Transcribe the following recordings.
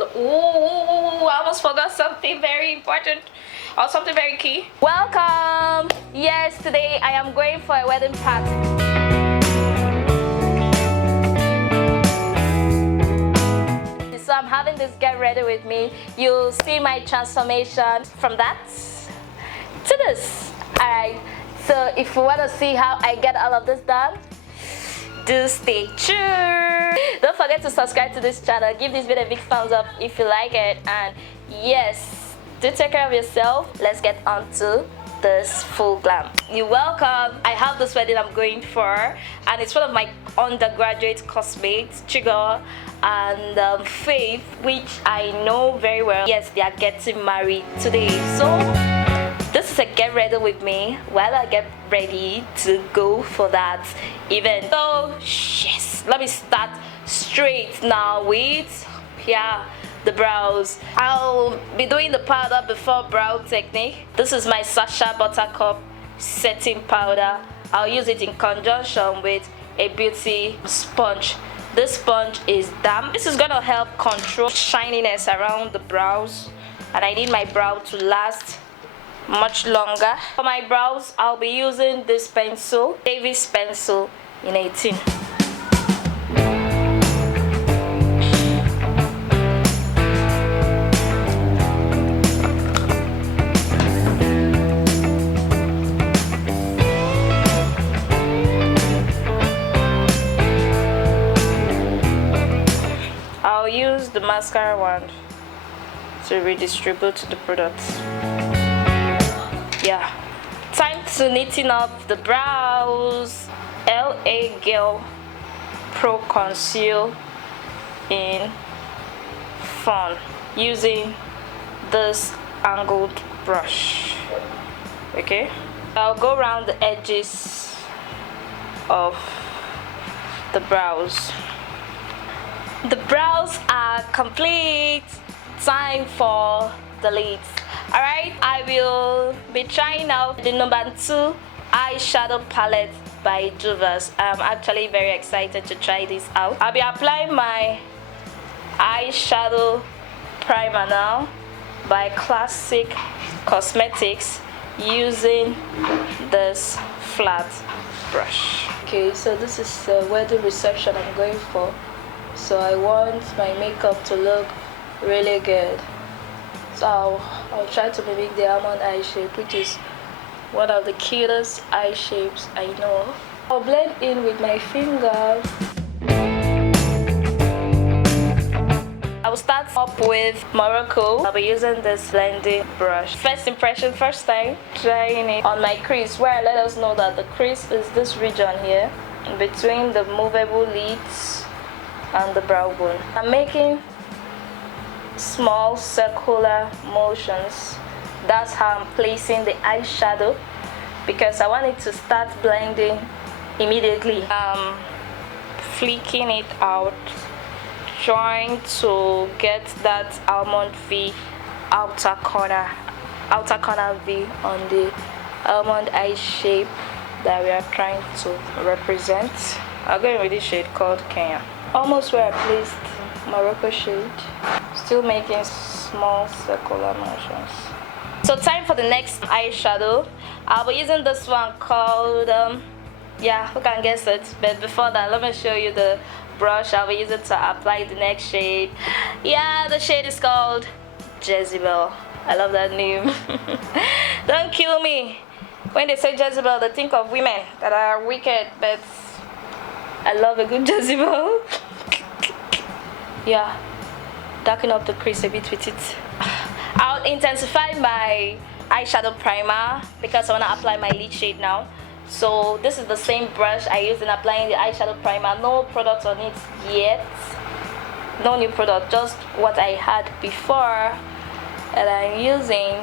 Ooh, I almost forgot something very important or something very key. Welcome. Yes, today I am going for a wedding party. So I'm having this get ready with me. You'll see my transformation from that to this. Alright, so if you want to see how I get all of this done, do stay tuned. Don't forget to subscribe to this channel. Give this video a big thumbs up if you like it. And yes, do take care of yourself. Let's get on to this full glam. You're welcome. I have this wedding I'm going for, and it's one of my undergraduate classmates, Chigo and Faith, which I know very well. Yes, they are getting married today. So this is a get ready with me while I get ready to go for that event. So yes, let me start straight now with the brows. I'll be doing the powder before brow technique. This is my Sacha buttercup setting powder. I'll use it in conjunction with a beauty sponge. This sponge is damp. This is gonna help control shininess around the brows, and I need my brow to last much longer. For my brows, I'll be using this pencil, Davis pencil in 18. I'll use the mascara wand to redistribute the products. Yeah, time to knitting up the brows. LA Girl Pro Conceal in Fawn, using this angled brush. Okay, I'll go around the edges of the brows. The brows are complete. Time for the lids. Alright, I will be trying out the Nuban 2 eyeshadow palette by Juvia. I'm actually very excited to try this out. I'll be applying my eyeshadow primer now by Classic Cosmetics using this flat brush. Okay, so this is the wedding reception I'm going for. So I want my makeup to look really good. So I'll try to mimic the almond eye shape, which is one of the cutest eye shapes I know. I'll blend in with my finger. I will start up with Morocco. I'll be using this blending brush. First impression, first time trying it on my crease, where I let us know that the crease is this region here between the movable lids and the brow bone. I'm making small circular motions. That's how I'm placing the eyeshadow, because I want it to start blending immediately. Flicking it out, trying to get that almond V outer corner V on the almond eye shape that we are trying to represent. I'll go in with this shade called Kenya. Almost where I placed Morocco shade. Still making small circular motions. So time for the next eyeshadow. I'll be using this one called who can guess it? But before that, let me show you the brush I'll be using to apply the next shade. Yeah, the shade is called Jezebel. I love that name. Don't kill me. When they say Jezebel, they think of women that are wicked, but I love a good Jezebel. Yeah, darken up the crease a bit with it. I'll intensify my eyeshadow primer because I want to apply my lid shade now. So this is the same brush I used in applying the eyeshadow primer. No product on it yet. No new product, just what I had before that I'm using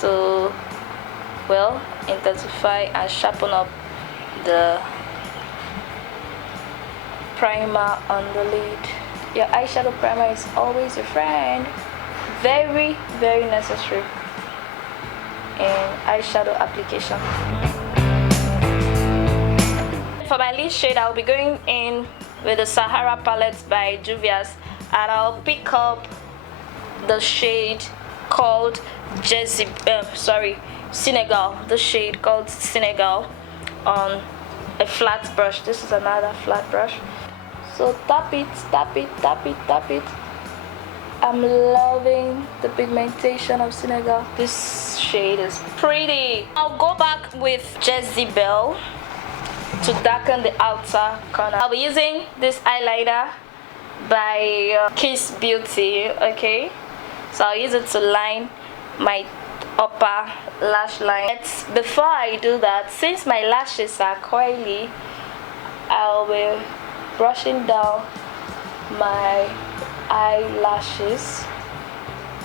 to, well, intensify and sharpen up the primer on the lid. Your eyeshadow primer is always your friend. Very, very necessary in eyeshadow application. For my lid shade, I'll be going in with the Sahara palette by Juvia, and I'll pick up the shade called Senegal. The shade called Senegal on a flat brush. This is another flat brush. So tap it, tap it, tap it, tap it. I'm loving the pigmentation of Senegal. This shade is pretty. I'll go back with Jezebel to darken the outer corner. I'll be using this eyeliner by Kiss Beauty, okay? So I'll use it to line my upper lash line. Before I do that, since my lashes are coily, I'll be brushing down my eyelashes.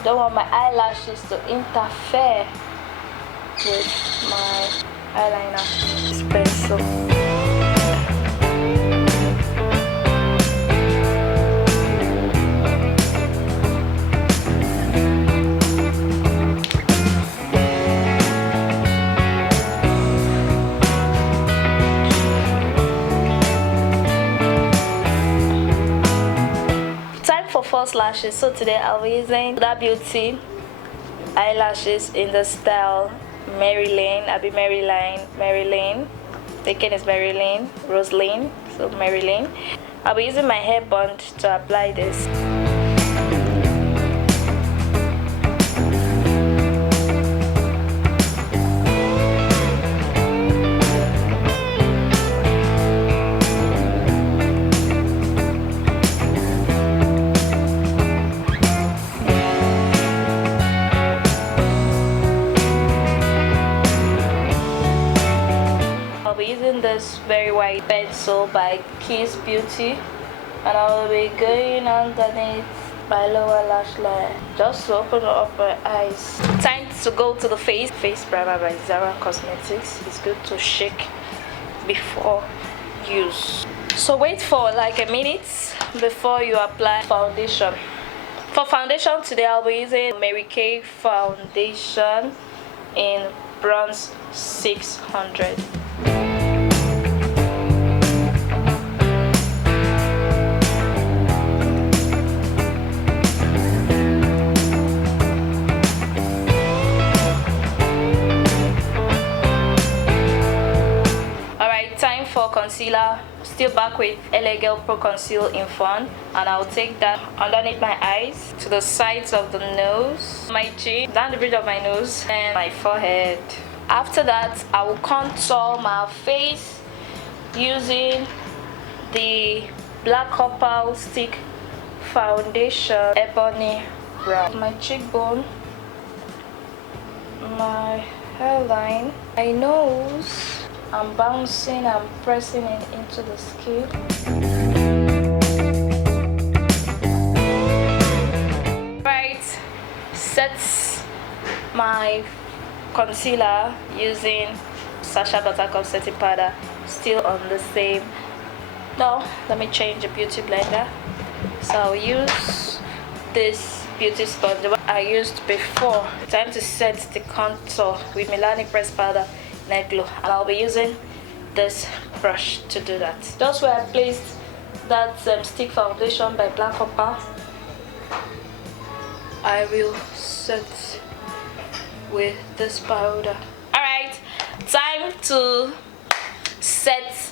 Don't want my eyelashes to interfere with my eyeliner. It's pencil. False lashes. So today I'll be using Huda Beauty eyelashes in the style Marilyn. I'll be Marilyn. Taken is Marilyn, Rosaline, so Marilyn. I'll be using my hair bond to apply this. This very white pencil by Kiss Beauty, and I will be going underneath my lower lash line just to open up my eyes. Time to go to the face primer by Zaron Cosmetics. It's good to shake before use. So wait for like a minute before you apply foundation. For foundation today I'll be using MaryKay foundation in bronze 600. Concealer, still back with LA Pro Conceal in Fawn, and I'll take that underneath my eyes, to the sides of the nose, my chin, down the bridge of my nose, and my forehead. After that, I will contour my face using the Black Opal Stick Foundation Ebony Brown. My cheekbone, my hairline, my nose. I'm bouncing, I'm pressing it into the skin. Right, set my concealer using Sacha Buttercup setting powder, still on the same. No, let me change the beauty blender. So I'll use this beauty sponge I used before. Time to set the contour with Milani pressed powder Night Glow, and I'll be using this brush to do that. Just where I placed that stick foundation by Black Opal, I will set with this powder. Alright, time to set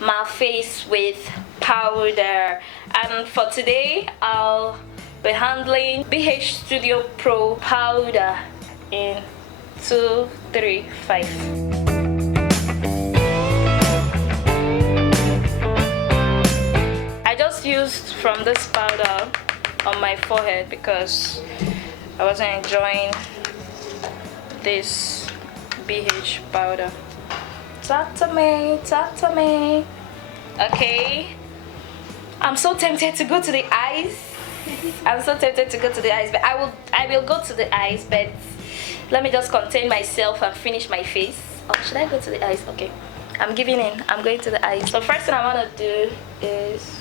my face with powder, and for today I'll be handling BH Studio Pro powder in 235. Used from this powder on my forehead because I wasn't enjoying this BH powder. Talk to me. Okay, I'm so tempted to go to the eyes. But I will go to the eyes, but let me just contain myself and finish my face. Oh, should I go to the eyes? Okay, I'm giving in. I'm going to the eyes. So first thing I want to do is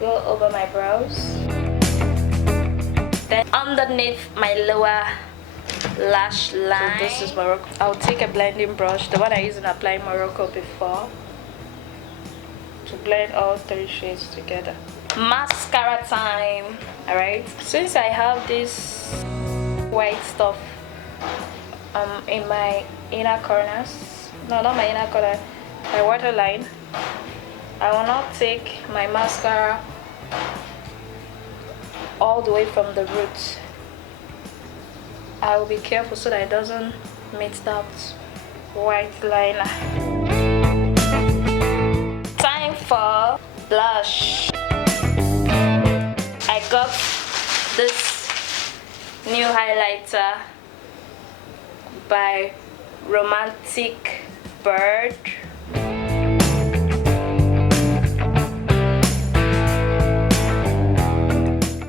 go over my brows, then underneath my lower lash line. So this is Morocco. I'll take a blending brush, the one I used in applying Morocco before, to blend all three shades together. mascara time. All right, since I have this white stuff in my inner corners, no, not my inner corner, my waterline, I will not take my mascara all the way from the root. I will be careful so that it doesn't meet that white liner. Time for blush. I got this new highlighter by Romantic Bird.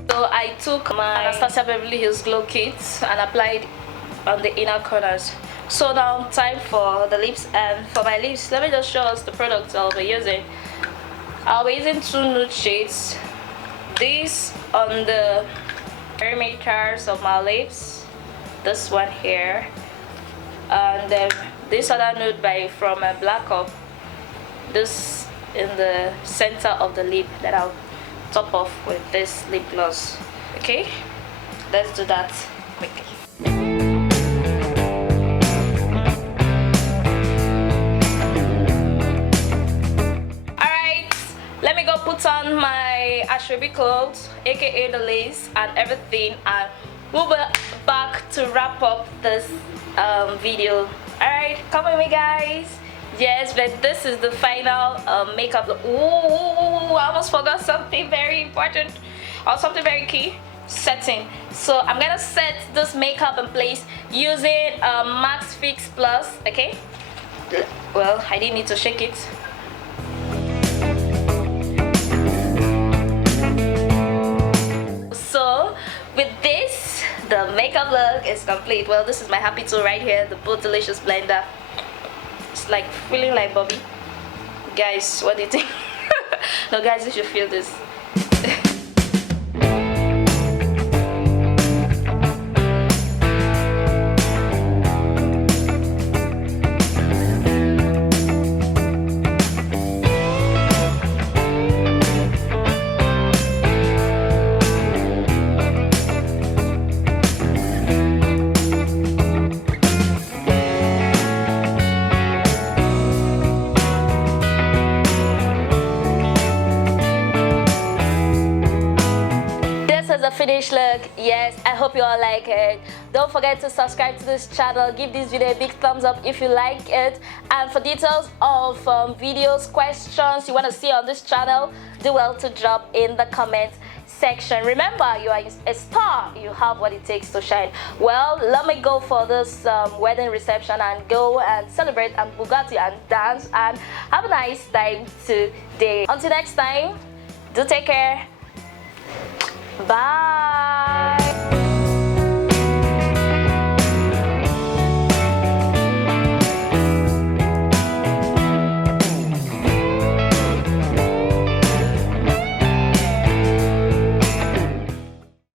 So I took my Anastasia Beverly Hills Glow Kit and applied on the inner corners. So now time for the lips, and for my lips, let me just show us the products I'll be using. I'll be using two nude shades. This on the perimeters of my lips, this one here, and then this other nude from Black Up, this in the center of the lip that I'll top off with this lip gloss. Okay, let's do that quickly. Let me go put on my Akhigbe clothes, aka the lace and everything, and we'll be back to wrap up this video. Alright, come with me guys. Yes, but this is the final makeup look. Ooh, I almost forgot something very important, or something very key: setting. So I'm gonna set this makeup in place using Max Fix Plus. Okay, well, I didn't need to shake it. So with this, the makeup look is complete. Well, this is my happy tool right here, the Bootylicious blender. It's like feeling like Bobby. Guys, what do you think? No guys, you should feel this. Finished look. Yes, I hope you all like it. Don't forget to subscribe to this channel, give this video a big thumbs up if you like it, and for details of videos, questions you want to see on this channel, do well to drop in the comment section. Remember, you are a star, you have what it takes to shine. Well, let me go for this wedding reception and go and celebrate and Bugatti and dance and have a nice time today. Until next time, do take care. Bye.